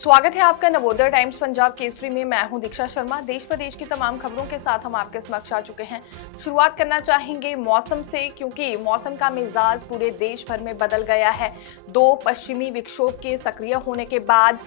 स्वागत है आपका नवोदय टाइम्स पंजाब केसरी में। मैं हूं दीक्षा शर्मा। देश प्रदेश की तमाम खबरों के साथ हम आपके समक्ष आ चुके हैं। शुरुआत करना चाहेंगे मौसम से, क्योंकि मौसम का मिजाज पूरे देश भर में बदल गया है। दो पश्चिमी विक्षोभ के सक्रिय होने के बाद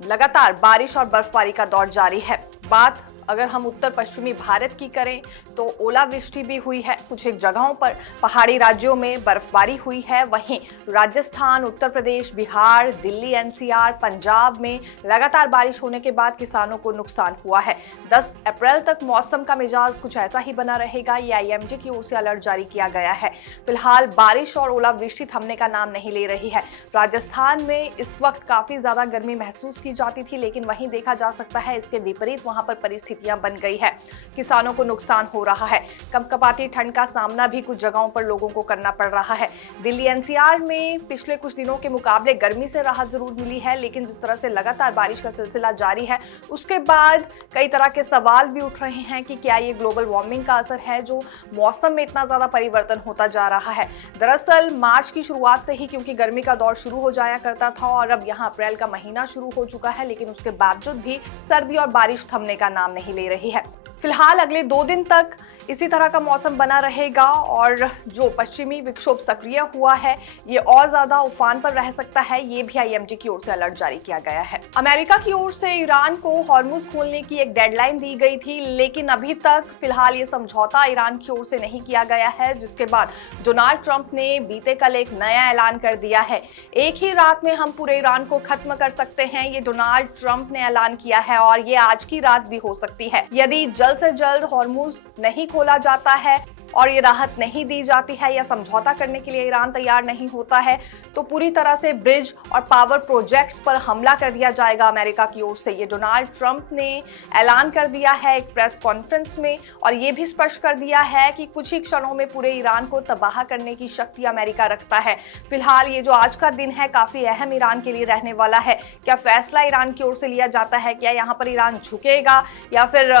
लगातार बारिश और बर्फबारी का दौर जारी है। बात अगर हम उत्तर पश्चिमी भारत की करें तो ओलावृष्टि भी हुई है, कुछ एक जगहों पर पहाड़ी राज्यों में बर्फबारी हुई है। वहीं राजस्थान, उत्तर प्रदेश, बिहार, दिल्ली, एनसीआर, पंजाब में लगातार बारिश होने के बाद किसानों को नुकसान हुआ है। 10 अप्रैल तक मौसम का मिजाज कुछ ऐसा ही बना रहेगा, ये आईएमडी की ओर से अलर्ट जारी किया गया है। फिलहाल बारिश और ओलावृष्टि थमने का नाम नहीं ले रही है। राजस्थान में इस वक्त काफी ज्यादा गर्मी महसूस की जाती थी, लेकिन वहीं देखा जा सकता है इसके विपरीत वहां पर परिस्थितियां बन गई है। किसानों को नुकसान हो रहा है। कंपकपाती ठंड का सामना भी कुछ जगहों पर लोगों को करना पड़ रहा है। दिल्ली एनसीआर में पिछले कुछ दिनों के मुकाबले गर्मी से राहत जरूर मिली है, लेकिन जिस तरह से लगातार बारिश का सिलसिला जारी है उसके बाद कई तरह के सवाल भी उठ रहे हैं कि क्या ये ग्लोबल वार्मिंग का असर है जो मौसम में इतना ज्यादा परिवर्तन होता जा रहा है। दरअसल मार्च की शुरुआत से ही क्योंकि गर्मी का दौर शुरू हो जाया करता था और अब यहाँ अप्रैल का महीना शुरू हो चुका है, लेकिन उसके बावजूद भी सर्दी और बारिश थमने का नाम नहीं ले रही है। फिलहाल अगले 2 दिन तक इसी तरह का मौसम बना रहेगा और जो पश्चिमी विक्षोभ सक्रिय हुआ है ये और ज्यादा उफान पर रह सकता है। ये भी आईएमडी की ओर से अलर्ट जारी किया गया है। अमेरिका की ओर से ईरान को हॉर्मुज खोलने की एक डेडलाइन दी गई थी, लेकिन अभी तक फिलहाल ये समझौता ईरान की ओर से नहीं किया गया है, जिसके बाद डोनाल्ड ट्रंप ने बीते कल एक नया ऐलान कर दिया है। एक ही रात में हम पूरे ईरान को खत्म कर सकते हैं, ये डोनाल्ड ट्रंप ने ऐलान किया है और ये आज की रात भी हो सकती है। यदि जल्द से जल्द हॉर्मुज नहीं खोला जाता है और ये राहत नहीं दी जाती है या समझौता करने के लिए ईरान तैयार नहीं होता है तो पूरी तरह से ब्रिज और पावर प्रोजेक्ट्स पर हमला कर दिया जाएगा अमेरिका की ओर से। ये डोनाल्ड ट्रंप ने ऐलान कर दिया है एक प्रेस कॉन्फ्रेंस में और ये भी स्पष्ट कर दिया है कि कुछ ही क्षणों में पूरे ईरान को तबाह करने की शक्ति अमेरिका रखता है। फिलहाल ये जो आज का दिन है काफी अहम ईरान के लिए रहने वाला है। क्या फैसला ईरान की ओर से लिया जाता है, क्या यहाँ पर ईरान झुकेगा या फिर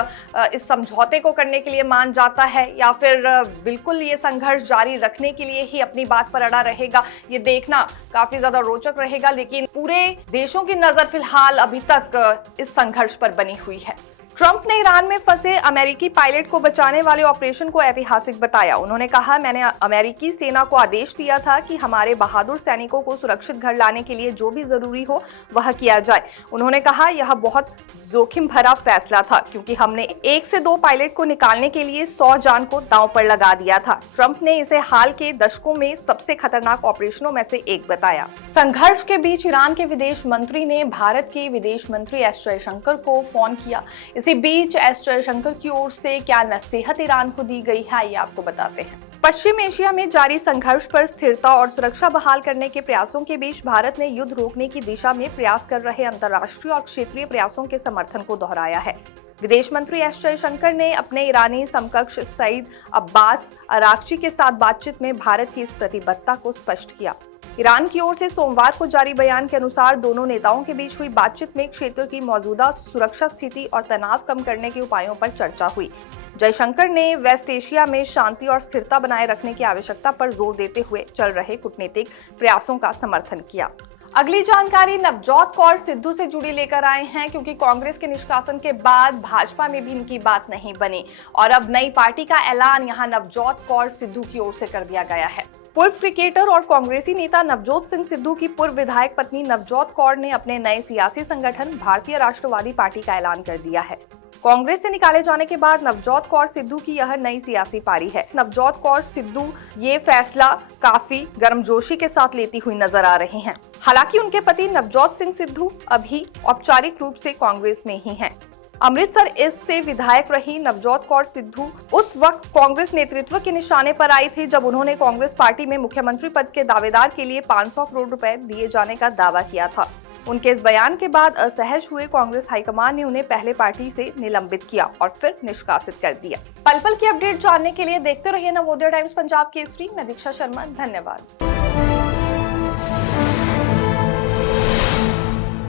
इस समझौते को करने के लिए मान जाता है या फिर बिल्कुल ये संघर्ष जारी रखने के लिए ही अपनी बात पर अड़ा रहेगा, ये देखना काफी ज्यादा रोचक रहेगा। लेकिन पूरे देशों की नजर फिलहाल अभी तक इस संघर्ष पर बनी हुई है। ट्रंप ने ईरान में फंसे अमेरिकी पायलट को बचाने वाले ऑपरेशन को ऐतिहासिक बताया। उन्होंने कहा, मैंने अमेरिकी सेना को आदेश दिया था कि हमारे बहादुर सैनिकों को सुरक्षित घर लाने के लिए जो भी जरूरी हो वह किया जाए। उन्होंने कहा, यह बहुत जोखिम भरा फैसला था क्योंकि हमने 1 से 2 पायलट को निकालने के लिए 100 जान को दांव पर लगा दिया था। ट्रंप ने इसे हाल के दशकों में सबसे खतरनाक ऑपरेशनों में से एक बताया। संघर्ष के बीच ईरान के विदेश मंत्री ने भारत के विदेश मंत्री एस जयशंकर को फोन किया। इसी बीच एस जयशंकर की ओर से क्या नसीहत ईरान को दी गई है, ये आपको बताते हैं। पश्चिम एशिया में जारी संघर्ष पर स्थिरता और सुरक्षा बहाल करने के प्रयासों के बीच भारत ने युद्ध रोकने की दिशा में प्रयास कर रहे अंतर्राष्ट्रीय और क्षेत्रीय प्रयासों के समर्थन को दोहराया है। विदेश मंत्री एस जयशंकर ने अपने ईरानी समकक्ष सईद अब्बास अराक्ची के साथ बातचीत में भारत की इस प्रतिबद्धता को स्पष्ट किया। ईरान की ओर से सोमवार को जारी बयान के अनुसार दोनों नेताओं के बीच हुई बातचीत में क्षेत्र की मौजूदा सुरक्षा स्थिति और तनाव कम करने के उपायों पर चर्चा हुई। जयशंकर ने वेस्ट एशिया में शांति और स्थिरता बनाए रखने की आवश्यकता पर जोर देते हुए चल रहे कूटनीतिक प्रयासों का समर्थन किया। अगली जानकारी नवजोत कौर सिद्धू से जुड़ी लेकर आए हैं, क्योंकि कांग्रेस के निष्कासन के बाद भाजपा में भी इनकी बात नहीं बनी और अब नई पार्टी का ऐलान यहां नवजोत कौर सिद्धू की ओर से कर दिया गया है। पूर्व क्रिकेटर और कांग्रेसी नेता नवजोत सिंह सिद्धू की पूर्व विधायक पत्नी नवजोत कौर ने अपने नए सियासी संगठन भारतीय राष्ट्रवादी पार्टी का ऐलान कर दिया है। कांग्रेस से निकाले जाने के बाद नवजोत कौर सिद्धू की यह नई सियासी पारी है। नवजोत कौर सिद्धू ये फैसला काफी गर्मजोशी के साथ लेती हुई नजर आ रही हैं। हालांकि उनके पति नवजोत सिंह सिद्धू अभी औपचारिक रूप से कांग्रेस में ही हैं। अमृतसर ईस्ट से विधायक रही नवजोत कौर सिद्धू उस वक्त कांग्रेस नेतृत्व के निशाने पर आई थी जब उन्होंने कांग्रेस पार्टी में मुख्यमंत्री पद के दावेदार के लिए 500 करोड़ रुपए दिए जाने का दावा किया था। उनके इस बयान के बाद असहज हुए कांग्रेस हाईकमान ने उन्हें पहले पार्टी से निलंबित किया और फिर निष्कासित कर दिया। पल पल की अपडेट जानने के लिए देखते रहिए नवोदय टाइम्स पंजाब केसरी। मैं दीक्षा शर्मा, धन्यवाद।